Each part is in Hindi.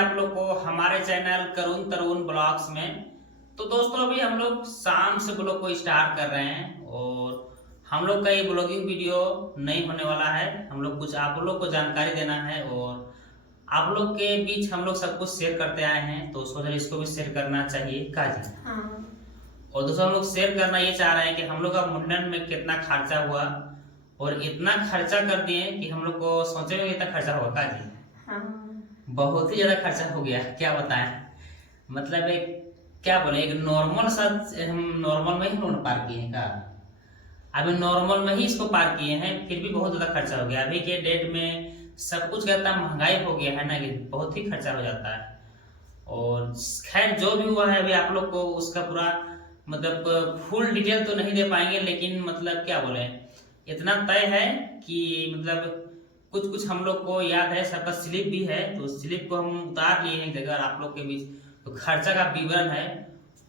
आप लोग को हमारे चैनल करुण तरुण ब्लॉग्स में। तो दोस्तों अभी हम लोग शाम से ब्लॉग को स्टार्ट कर रहे हैं और हम लोग का ये ब्लॉगिंग वीडियो नहीं होने वाला है। हम लोग कुछ आप लोग को जानकारी देना है और आप लोग के बीच हम लोग सब कुछ शेयर करते आए हैं, तो सोच रहे इसको भी शेयर करना चाहिए काजी। हाँ। और दोस्तों हम लोग शेयर करना ये चाह रहे हैं कि हम लोग का मुंडन में कितना खर्चा हुआ और इतना खर्चा कर दिए कि हम लोग को सोचे में इतना खर्चा होगा काजी। हाँ। बहुत ही ज्यादा खर्चा हो गया, क्या बताएं। मतलब एक क्या बोले, एक नॉर्मल सा हम नॉर्मल में ही रोड पार किए हैं का। अभी नॉर्मल में ही इसको पार किए हैं, फिर भी बहुत ज्यादा खर्चा हो गया। अभी के डेट में सब कुछ कहता महंगाई हो गया है ना, कि बहुत ही खर्चा हो जाता है। और खैर जो भी हुआ है अभी आप लोग को उसका पूरा मतलब फुल डिटेल तो नहीं दे पाएंगे, लेकिन मतलब क्या बोले, इतना तय है कि मतलब कुछ कुछ हम लोग को याद है, सबका स्लिप भी है, तो स्लिप को हम उतार लिए हैं जगह आप लोग के बीच। तो खर्चा का विवरण है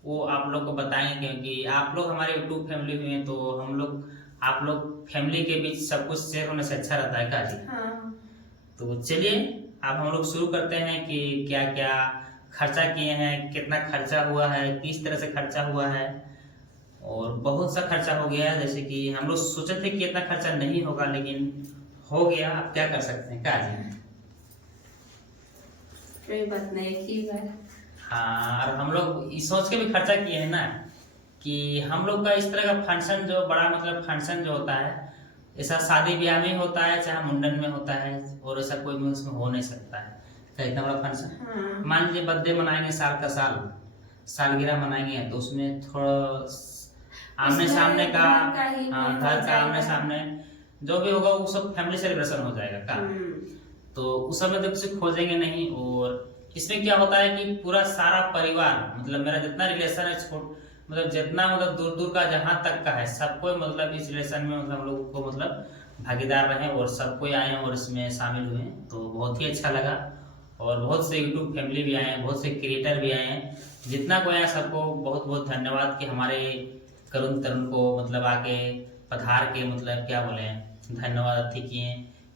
वो आप लोग को बताएंगे, क्योंकि आप लोग हमारे यूट्यूब फैमिली में हैं, तो हम लोग आप लोग फैमिली के बीच सब कुछ शेयर होने से अच्छा रहता है का जी। हाँ। तो चलिए अब हम लोग शुरू करते हैं कि क्या क्या खर्चा किए हैं, कितना खर्चा हुआ है, किस तरह से खर्चा हुआ है। और बहुत सा खर्चा हो गया है, जैसे कि हम लोग सोचे थे कि इतना खर्चा नहीं होगा, लेकिन हो गया। अब क्या कर सकते हैं का जी। कोई बात नहीं, ठीक है। हाँ, और हम लोग इस सोच के भी खर्चा किए हैं ना कि हम लोग का इस तरह का फंक्शन जो बड़ा मतलब फंक्शन जो होता है, ऐसा शादी ब्याह में होता है चाहे मुंडन में होता है, और ऐसा कोई में उसमें हो नहीं सकता है तो इतना बड़ा फंक्शन। हाँ। मान लीजिए बर्थडे मनाएंगे, साल का साल सालगिरह मनाएंगे, तो उसमें थोड़ा आमने सामने का, हाँ घर का आमने सामने जो भी होगा वो सब फैमिली सेलिब्रेशन हो जाएगा का। तो उस समय तो किसी खोजेंगे नहीं। और इसमें क्या होता है कि पूरा सारा परिवार, मतलब मेरा जितना रिलेशन है छोट मतलब जितना मतलब दूर दूर का जहाँ तक का है, सबको मतलब इस रिलेशन में मतलब हम लोग को मतलब भागीदार रहे और सबको आए और इसमें शामिल हुए, तो बहुत ही अच्छा लगा। और बहुत से यूट्यूब फैमिली भी आए हैं, बहुत से क्रिएटर भी आए हैं, जितना कोई आया सबको बहुत बहुत धन्यवाद कि हमारे करुण तरुण को मतलब आके पधार के मतलब क्या बोले धन्यवाद अति किए,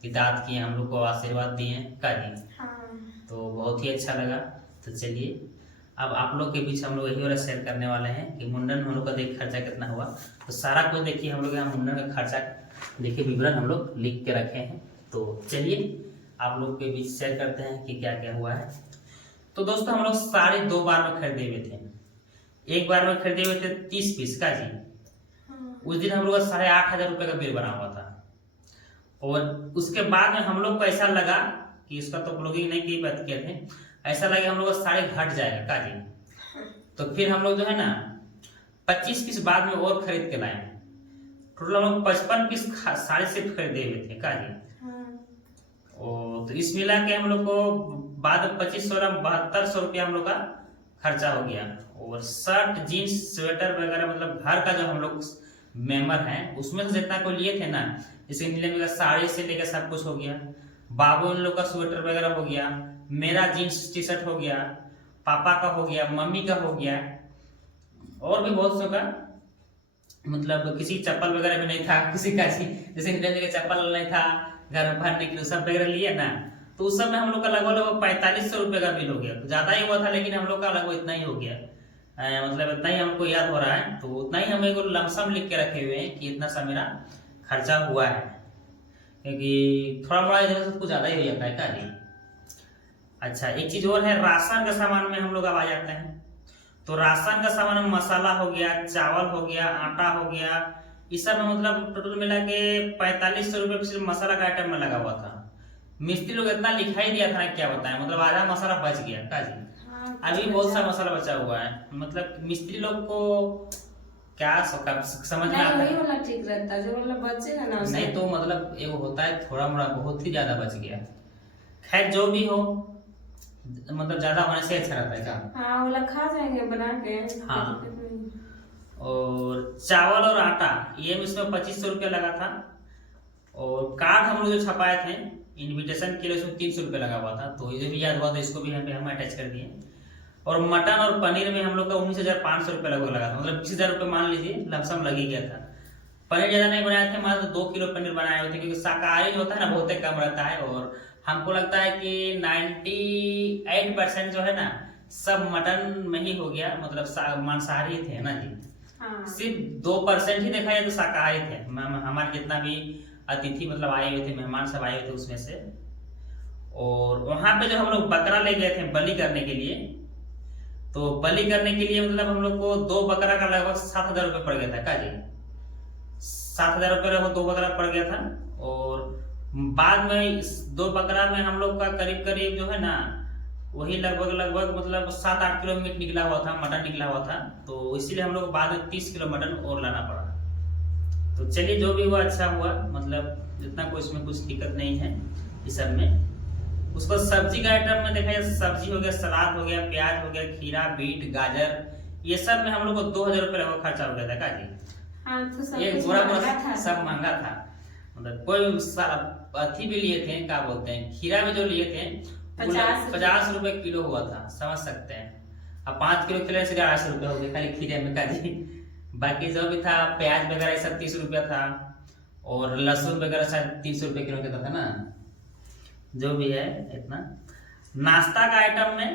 हिदायत किए, हम लोग को आशीर्वाद दिए का जी। हाँ। तो बहुत ही अच्छा लगा। तो चलिए अब आप लोग के बीच हम लोग यही वाला शेयर करने वाले हैं कि मुंडन हम लोग का देखिए खर्चा कितना हुआ। तो सारा कुछ देखिए हम लोग यहाँ मुंडन का खर्चा देखिए विवरण हम लोग लिख के रखे हैं। तो चलिए आप लोग के बीच शेयर करते हैं कि क्या क्या हुआ है। तो दोस्तों हम लोग साढ़े 2 बार में खरीदे हुए थे। एक बार में खरीदे हुए थे 30 पीस का जी। उस दिन हम लोग का 8,500 रुपये का बिल बना हुआ था। और उसके बाद में हम लोग को ऐसा लगा कि इसका तो ब्लॉगिंग नहीं की बात किए थे, ऐसा लगा हम लोग का साढ़े घट जाएगा का जी। तो फिर हम लोग जो है ना 25 पीस बाद में और खरीद के लाए। टोटल हम लोग 55 पीस साड़ी सिर्फ खरीदे हुए थे का जी। और तो इस मिला के हम लोग को बाद 2500 रुपया हम लोग का खर्चा हो गया। और शर्ट जीन्स स्वेटर वगैरह मतलब घर का जो हम लोग मेंबर हैं उसमें से जितना को लिए थे ना, जैसे नीलम का साड़ी से लेकर सब कुछ हो गया, बाबू इन लोग का स्वेटर वगैरह हो गया, मेरा जीन्स टी शर्ट हो गया, पापा का हो गया, मम्मी का हो गया, और भी बहुत सौ का मतलब किसी चप्पल वगैरह भी नहीं था, किसी का जैसे नीलम का चप्पल नहीं था घर भरने के लिए सब वगैरह लिए ना। तो उस समय हम लोग का लगभग 4500 रुपये का बिल हो गया। ज्यादा ही हुआ था लेकिन हम लोग का लगभग इतना ही हो गया। मतलब इतना ही हमको याद हो रहा है, तो उतना ही हमें लमसम लिख के रखे हुए हैं कि इतना सा मेरा खर्चा हुआ है, क्योंकि थोड़ा बड़ा इधर से कुछ ज्यादा ही हो जाता है का जी। अच्छा एक चीज और है, राशन का सामान में हम लोग अब आ जाते हैं। तो राशन का सामान में मसाला हो गया, चावल हो गया, आटा हो गया, इस सब में मतलब टोटल मिला के 4500 रुपये सिर्फ मसाला का आइटम में लगा हुआ था। मिस्त्री लोग इतना लिखाई दिया था ना, क्या बताएं, मतलब आधा मसाला बच गया का जी। अभी बहुत सा मसाला बचा हुआ है, मतलब मिस्त्री लोग को क्या समझ में आता है, ठीक रहता है जो मतलब बचेगा ना नहीं तो मतलब एगो होता है थोड़ा मोड़ा बहुत ही ज्यादा बच गया। खैर जो भी हो मतलब ज्यादा होने से अच्छा रहता है का। हाँ वो लोग खा जाएंगे बना के। हाँ। और चावल और आटा ये इसमें 2500 रुपया लगा था। और कार्ड हम लोग जो छपाए थे इनविटेशन के लिए उसमें 300 रुपया लगा हुआ था, तो ये भी याद हुआ तो इसको भी हम अटैच कर दिए। और मटन और पनीर में हम लोग का 19,500 रुपया लगभग लगा था, मतलब 20,000 रुपये मान लीजिए लमसम लग ही गया था। पनीर ज्यादा नहीं बनाए थे, मात्र 2 किलो पनीर बनाए हुए थे, क्योंकि शाकाहारी जो होता है ना बहुत कम रहता है और हमको लगता है कि 98% जो है ना सब मटन में ही हो गया, मतलब मांसाहारी थे ना जी। हाँ। सिर्फ 2% ही देखा जाए तो शाकाहारी थे। हमारे जितना भी अतिथि मतलब आए हुए थे, मेहमान सब आए हुए थे उसमें से। और वहां पे जो हम लोग बकरा ले गए थे बलि करने के लिए, तो बलि करने के लिए मतलब हम लोग को 2 बकरा का लगभग 7,000 रुपये पड़ गया था का जी। 7,000 रुपये लगभग 2 बकरा पड़ गया था। और बाद में इस 2 बकरा में हम लोग का करीब करीब जो है ना वही लगभग मतलब 7-8 किलो मीट निकला हुआ था, मटन निकला हुआ था। तो इसीलिए हम लोग बाद में 30 किलो मटन और लाना पड़ा। तो चलिए जो भी हुआ अच्छा हुआ, मतलब इतना कोई इसमें कुछ दिक्कत नहीं है इस सब में। उसको सब्जी का आइटम में देखा जाए, सब्जी हो गया, सलाद हो गया, प्याज हो गया, खीरा, बीट, गाजर, ये सब में हम लोग को 2,000 रुपये लगभग खर्चा हो गया था का जी। हाँ, तो सब ये कुछ पूरा महंगा था। सब महंगा था। मतलब कोई अथी भी लिए थे, क्या बोलते हैं, खीरा में जो लिए थे 50 रुपए किलो हुआ था, समझ सकते हैं। अब 5 किलो खिलाने से 800 रुपये हो गए खाली खीरे में का जी। बाकी जो भी था प्याज वगैरह सब 30 रुपया था, और लहसुन वगैरह शायद 300 रुपये किलो का था ना। जो भी है इतना। नाश्ता का आइटम में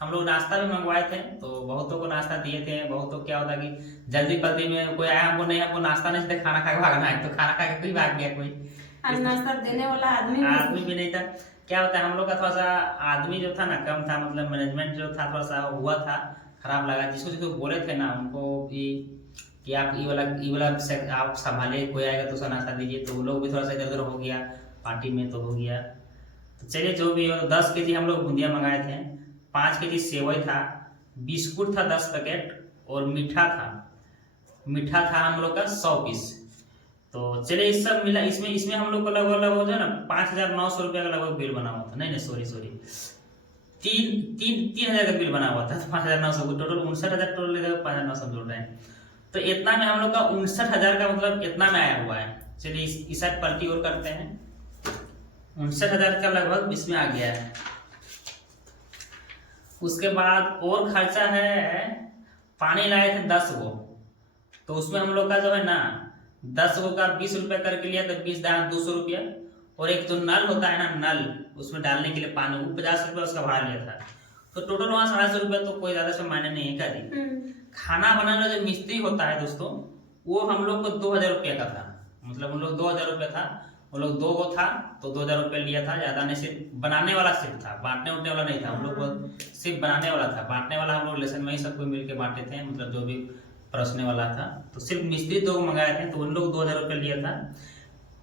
हम लोग नाश्ता भी मंगवाए थे, तो बहुतों को नाश्ता दिए थे। बहुतों क्या होता कि जल्दी पल्दी में कोई आया, हमको नहीं, हमको नाश्ता नहीं चाहिए, खाना खा के भागना है, तो खाना खा के कोई भाग गया कोई। नाश्ता देने वाला आदमी भी नहीं था। क्या होता है हम लोग का थोड़ा सा आदमी जो था ना कम था, मतलब मैनेजमेंट जो था थोड़ा सा हुआ था, खराब लगा। जिसको बोले थे ना उनको भी कि आप ये वाला आप संभाले, कोई आएगा तो उसका नाश्ता दीजिए, तो वो लोग भी थोड़ा सा इधर उधर हो गया पार्टी में, तो हो गया। तो चलिए जो भी हो, 10 केजी हम लोग बूंदिया मंगाए थे, 5 केजी सेवई था, बिस्कुट था 10 पैकेट, और मीठा था हम लोग का 100 पीस। तो चलिए इस सब मिला, इसमें हम लोग को लगभग जो है ना 5,900 रुपये का लगभग बिल बना हुआ था। नहीं सॉरी 3,000 का बिल बना हुआ था। 5,900 टोटल 59,000 टोटल 5,900 जोड़ रहे हैं, तो इतना में हम लोग का 59,000 का मतलब इतना में आया हुआ है। चलिए इस साइड पलटी और करते हैं। 59,000 का लगभग इसमें आ गया है। उसके बाद और खर्चा है, पानी लाए थे 10 गो, तो उसमें हम लोग का जो है ना 10 गो का 20 रुपया करके लिया, तो 20 दाना 200 रुपया। और एक जो नल होता है ना, नल उसमें डालने के लिए पानी, वो 50 रुपया उसका भाड़ा लिया था। तो टोटल वहाँ 750 रुपया, तो कोई ज्यादा से मायने नहीं है का जी। खाना बनाने जो मिस्त्री होता है दोस्तों, वो हम लोग को 2,000 रुपया का था। मतलब हम लोग 2,000 रुपया था, वो लोग 2 गो था तो 2,000 रुपया लिया था। ज्यादा नहीं, सिर्फ बनाने वाला सिर्फ था, बांटने उठने वाला नहीं था। हम लोग को सिर्फ बनाने वाला था, बांटने वाला हम लोग लेसन में ही सबको मिल के बांटे थे, मतलब जो भी परोसने वाला था। तो सिर्फ मिस्त्री 2 मंगाए थे, तो उन लोग 2,000 रुपया लिया था।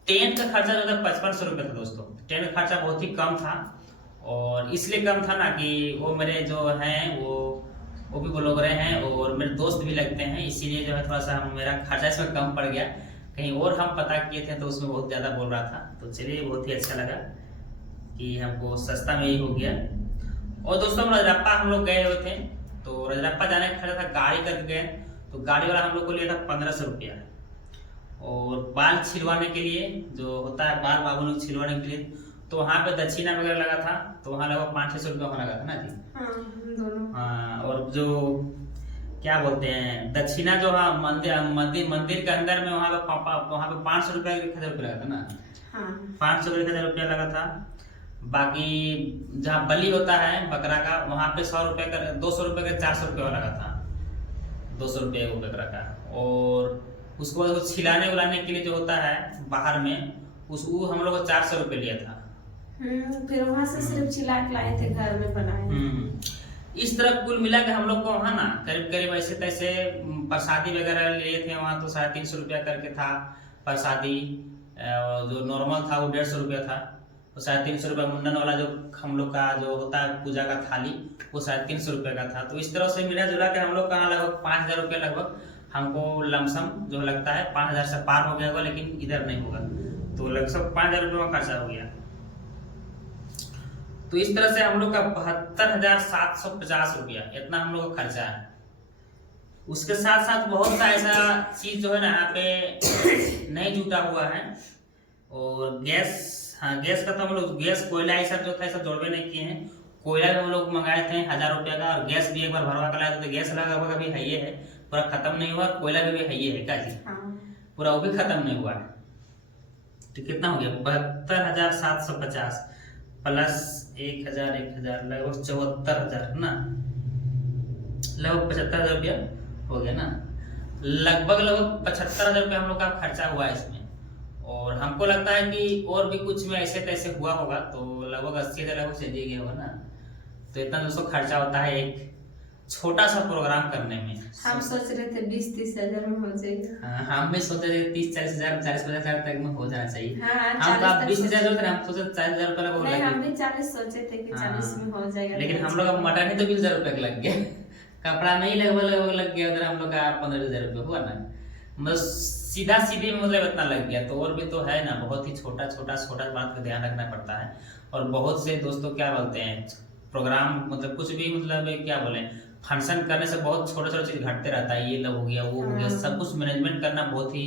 टेंट का खर्चा जो था 5500 रुपये था दोस्तों। टेंट का खर्चा बहुत ही कम था, और इसलिए कम था ना कि वो मेरे जो हैं वो भी ब्लॉगर हैं और मेरे दोस्त भी लगते हैं, इसीलिए जो है थोड़ा सा मेरा खर्चा इसमें कम पड़ गया। कहीं और हम पता किए थे तो उसमें बहुत ज़्यादा बोल रहा था। तो चलिए बहुत ही अच्छा लगा कि हमको सस्ता में ही हो गया। और दोस्तों रजरप्पा हम लोग गए हुए थे, तो रजरप्पा जाने का खर्चा था, गाड़ी करके गए, तो गाड़ी वाला हम लोग को लिया था 1500 रुपया। और बाल छिलवाने के लिए जो होता है, बाल बाबू लोग छिलवाने के लिए, तो वहाँ पे दक्षिणा वगैरह लगा था, तो वहाँ लगभग 500-600 रुपया वहाँ लगा था ना जी। हाँ, और जो क्या बोलते हैं दक्षिणा जो हाँ मंदिर के अंदर में वहाँ पे 500 रुपया का 1,000 रुपया लगा था ना। 500 का 1,000 रुपया लगा था। बाकी जहाँ बलि होता है बकरा का, वहाँ पे 100 रुपये का 200 रुपये का 400 रुपया लगा था, 200 रुपये वो बकरा का। और उसको बाद छिलाने उलाने के लिए जो होता है बाहर में, वो हम लोग को 400 रुपये लिया था। फिर वहाँ से सिर्फ छिला के लाए थे, घर में बनाए। इस तरह कुल मिला के हम लोग को वहाँ ना करीब ऐसे तैसे प्रसादी वगैरह लिए थे वहाँ, तो 350 रुपया करके था प्रसादी। जो नॉर्मल था वो 150 रुपया था, और 350 रुपया मुंडन वाला जो हम लोग का जो होता है पूजा का थाली, वो 350 रुपये का था। तो इस तरह से मिला जुला के हम लोग का लगभग 5,000 रुपये लगभग हमको लमसम जो लगता है 5,000 से पार हो गया होगा, लेकिन इधर नहीं होगा, तो लगभग 5,000 रुपये में खर्चा हो गया। तो इस तरह से हम लोग का 72,750 रुपया इतना हम लोग का खर्चा है। उसके साथ साथ बहुत सा ऐसा चीज जो है ना यहाँ पे नहीं जुटा हुआ है। और गैस, हाँ गैस का तो हम लोग गैस कोयला ऐसा जो था ऐसा जोड़वे नहीं किए हैं। कोयला भी हम लोग मंगाए थे 1,000 रुपया का, और गैस भी एक बार भरवा कर लाए थे, तो गैस लगा हुआ भी है, ये है पूरा खत्म नहीं हुआ। कोयला भी है, ये है क्या जी, पूरा वो भी खत्म नहीं हुआ। तो कितना हो गया 72,750। प्लस 1000 लगभग 74,000 ना, लगभग 75,000 रुपया हो गया ना, लगभग 75,000 रुपया हम लोग का खर्चा हुआ है इसमें। और हमको लगता है कि और भी कुछ में ऐसे तैसे हुआ होगा, तो लगभग 80,000 लगभग चलिए गया होगा ना। तो इतना दोस्तों खर्चा होता है एक छोटा सा प्रोग्राम करने में। हम सोच रहे थे 20-30 हजार में हो जाएगा। हाँ, हम भी सोचे थे 30-40 हजार 40-50 हजार तक में हो जाना चाहिए। हाँ, हम तो आप 20,000 सोच रहे हैं, हम सोचे 40,000 रुपया लगभग नहीं, लगे। हम भी 40 सोचे थे कि 40 में हो जाएगा। लेकिन हम लोग का मटन ही तो 20,000 रुपया का लग गया, कपड़ा में ही लगभग लग गया, उधर हम लोग का 15,000 रुपया हुआ ना। मतलब सीधा सीधे मतलब इतना लग गया। तो और भी तो है ना, बहुत ही छोटा बात का ध्यान रखना पड़ता है। और बहुत से दोस्तों क्या बोलते हैं, प्रोग्राम मतलब कुछ भी मतलब क्या बोले, फंक्शन करने से बहुत छोटा चीज घटते रहता है, ये लग हो गया वो हो गया, सब कुछ मैनेजमेंट करना बहुत ही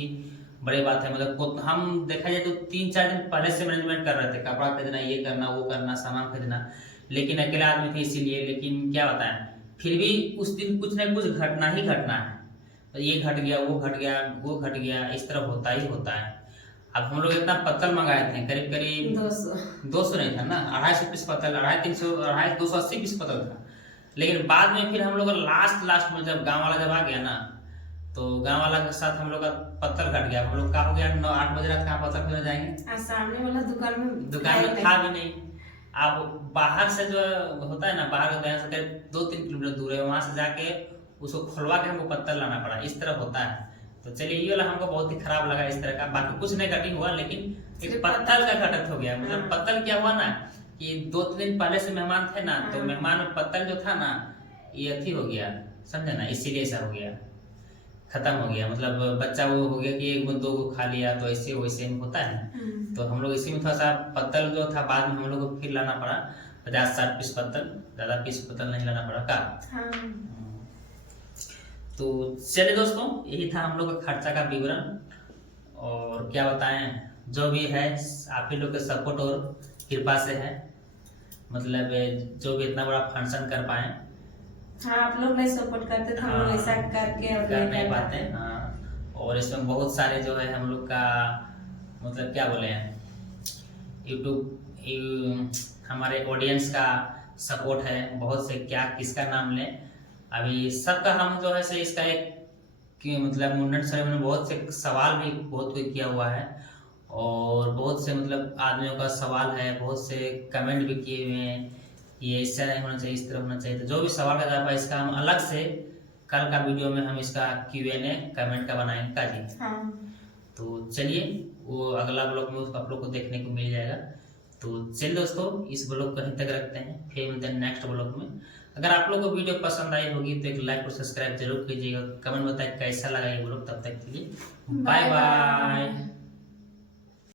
बड़ी बात है। मतलब हम देखा जाए तो 3-4 दिन पहले से मैनेजमेंट कर रहे थे, कपड़ा खरीदना, ये करना, वो करना, सामान खरीदना, लेकिन अकेले आदमी थे इसीलिए। लेकिन क्या बताएं, फिर भी उस दिन कुछ न कुछ घटना ही घटना है। तो ये घट गया, वो घट गया, वो घट गया, इस तरह होता ही होता है। अब हम लोग इतना पत्तल मंगाए थे, करीब 200 नहीं था ना, 250 पीस पत्तल, 280 पीस पत्तल था। लेकिन बाद में फिर हम लोग लास्ट में जब गांव वाला जब आ गया ना, तो गांव वाला के साथ हम लोग का पत्तल घट गया। हम लोग का हो गया 9-8 बजे रात, कहाँ पत्तल खरीदने जाएंगे, सामने वाला दुकान में था भी नहीं। अब बाहर से जो होता है ना, बाहर से करीब 2-3 किलोमीटर दूर है, वहां से जाके उसको खुलवा के हमको पत्तल लाना पड़ा, इस तरह होता है। तो चलिए, ये वाला हमको बहुत ही खराब लगा इस तरह का। बाकी कुछ नहीं कटिंग हुआ, लेकिन एक पत्तल का घटत हो गया। मतलब पत्तल क्या हुआ ना कि 2-3 दिन पहले से मेहमान थे ना, तो मेहमान में पत्तल जो था ना, ये अथी हो गया, समझे ना, इसीलिए ऐसा हो गया, खत्म हो गया। मतलब बच्चा वो हो गया कि 1-2 को खा लिया, तो ऐसे वैसे में होता है। तो हम लोग इसी में थोड़ा सा पत्तल जो था, बाद में हम लोग को फिर लाना पड़ा 50-60 पीस पत्तल, ज्यादा पीस पत्तल नहीं लाना पड़ा का। तो चलिए दोस्तों, यही था हम लोग का खर्चा का विवरण। और क्या बताएं, जो भी है आप ही लोग के सपोर्ट और कृपा से है, मतलब जो भी इतना बड़ा फंक्शन कर पाए। हाँ, आप लोग नहीं सपोर्ट करते थे, हम लोग ऐसा करके और कर नहीं पाते। हाँ, और इसमें बहुत सारे जो है हम लोग का मतलब क्या बोले हैं, यूट्यूब हमारे ऑडियंस का सपोर्ट है बहुत से, क्या किसका नाम लें। अभी सबका हम जो है से इसका एक कि मतलब मुंडन सेरेमनी बहुत से सवाल भी बहुत कोई किया हुआ है, और बहुत से मतलब आदमियों का सवाल है, बहुत से कमेंट भी किए हुए हैं, ये ऐसा नहीं होना चाहिए, इस तरह होना चाहिए। तो जो भी सवाल का जवाब है, इसका हम अलग से कल का वीडियो में हम इसका Q&A कमेंट का बनाएंगे का जी। तो चलिए, वो अगला ब्लॉग में आप लोग को देखने को मिल जाएगा। तो चलिए दोस्तों, इस ब्लॉग को यहीं तक रखते हैं, फिर मिलते हैं नेक्स्ट ब्लॉग में। अगर आप लोग को वीडियो पसंद आई होगी तो एक लाइक और सब्सक्राइब जरूर कीजिएगा, कमेंट बताएं कैसा लगा ये ब्लॉग। तब तक के लिए बाय बाय।